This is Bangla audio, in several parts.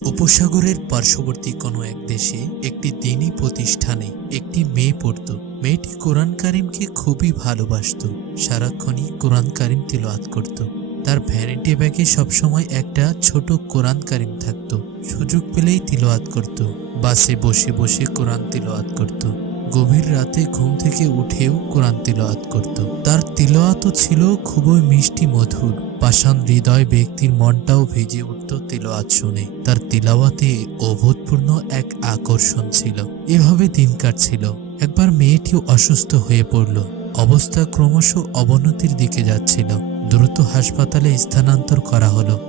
উপসাগরের পার্শ্ববর্তী কোনো এক দেশে একটি দিনী প্রতিষ্ঠানে একটি মেয়ে পড়ত। মেয়েটি কোরআন কারিমকে খুবই ভালোবাসতো। সারাক্ষণই কোরআন কারিম তিলওয়াত করত। তার ভ্যানিটি ব্যাগে সবসময় একটা ছোট কোরআন কারিম থাকতো। সুযোগ পেলেই তিলওয়াত করত। বাসে বসে বসে কোরআন তিলওয়াত করত। গভীর রাতে ঘুম থেকে উঠেও কোরআন তিলওয়াত করত। তার তিলওয়াতও ছিল খুবই মিষ্টি মধুর। পাষাণ হৃদয় ব্যক্তির মনটাও ভেজে উঠত তিলওয়াত শুনে। তার তিলাওয়াতে অভূতপূর্ণ এক আকর্ষণ ছিল। এভাবে দিন কাটছিল। একবার মেয়েটিও অসুস্থ হয়ে পড়ল। অবস্থা ক্রমশ অবনতির দিকে যাচ্ছিল। দ্রুত হাসপাতালে স্থানান্তর করা হলো।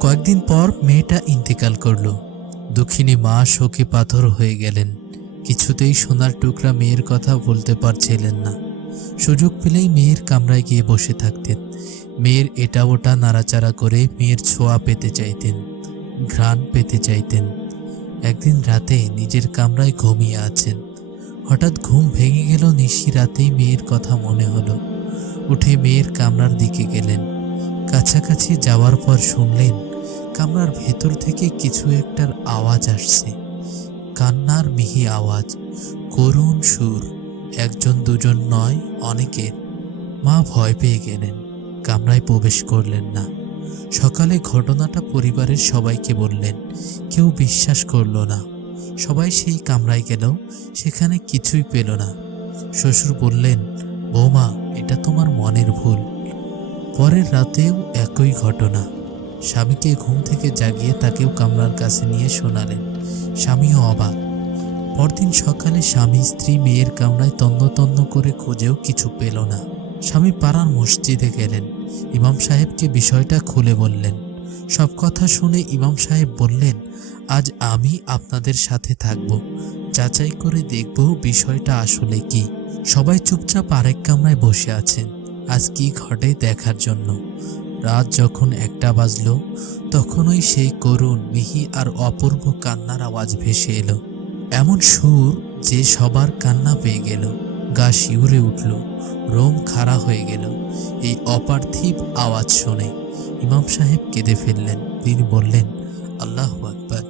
কয়েকদিন পর মেয়েটা ইন্তেকাল করল। দুঃখিনী মা শোকে পাথর হয়ে গেলেন। কিছুতেই সোনার টুকরা মেয়ের কথা বলতে পারছিলেন না। সুযোগ পেলেই মেয়ের কামরায় গিয়ে বসে থাকতেন। মেয়ের এটা ওটা নাড়াচাড়া করে মেয়ের ছোঁয়া পেতে চাইতেন, ঘ্রাণ পেতে চাইতেন। একদিন রাতে নিজের কামরায় ঘুমিয়ে আছেন। হঠাৎ ঘুম ভেঙে গেল, নিশি রাতেই মেয়ের কথা মনে হলো। উঠে মেয়ের কামরার দিকে গেলেন। কাছাকাছি যাওয়ার পর শুনলেন, কামরার ভেতর থেকে কিছু একটার আওয়াজ আসছে। কান্নার মিহি আওয়াজ, করুণ সুর। একজন দুজন নয়, অনেকের। মা ভয় পেয়ে গেলেন। কামরায় প্রবেশ করলেন না। সকালে ঘটনাটা পরিবারের সবাইকে বললেন, কেউ বিশ্বাস করল না। সবাই সেই কামরায় গেল, সেখানে কিছুই পেল না। শ্বশুর বললেন, বৌমা, এটা তোমার মনের ভুল। পরের রাতেও একই ঘটনা। স্বামীকে ঘুম থেকে জাগিয়ে তাকেও কামরার কাছে নিয়ে শোনালেন। স্বামীও অবাক। পরদিন সকালে স্বামী, স্ত্রী, মেয়ের কামরায় তন্ন তন্ন করে খুঁজেও কিছু পেল না। স্বামী পাড়ার মসজিদে গেলেন। ইমাম সাহেবকে বিষয়টা খুলে বললেন। সব কথা শুনে ইমাম সাহেব বললেন, আজ আমি আপনাদের সাথে থাকব। যাচাই করে দেখব বিষয়টা আসলে কি। সবাই চুপচাপ আরেক কামরায় বসে আছেন। আজ কি ঘটে দেখার জন্য? রাত যখন একটা বাজলো, তখনই সেই করুণ, মিহি আর অপূর্ব কান্নার আওয়াজ ভেসে এলো। এমন সুর যে সবার কান্না পেয়ে গেল। গা শিউরে উঠল, রোম খাড়া হয়ে গেল। এই অপার্থিব আওয়াজ শুনে ইমাম সাহেব কেঁদে ফেললেন। তিনি বললেন, আল্লাহ আকবার,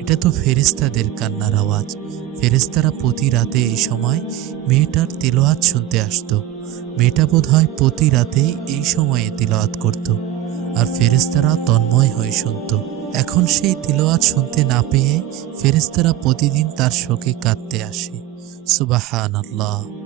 এটা তো ফেরেস্তাদের কান্নার আওয়াজ। ফেরেস্তারা প্রতি রাতে এই সময় মেয়েটার তেলোয়াত শুনতে আসতো। মেয়েটা বোধ হয় প্রতি রাতে এই সময়ে তেলোয়াত করত। আর ফেরেস্তারা তন্ময় হয়ে শুনত। এখন সেই তিলওয়াত শুনতে না পেয়ে ফেরেস্তারা প্রতিদিন তার শোকে কাঁদতে আসে। সুবাহান আল্লাহ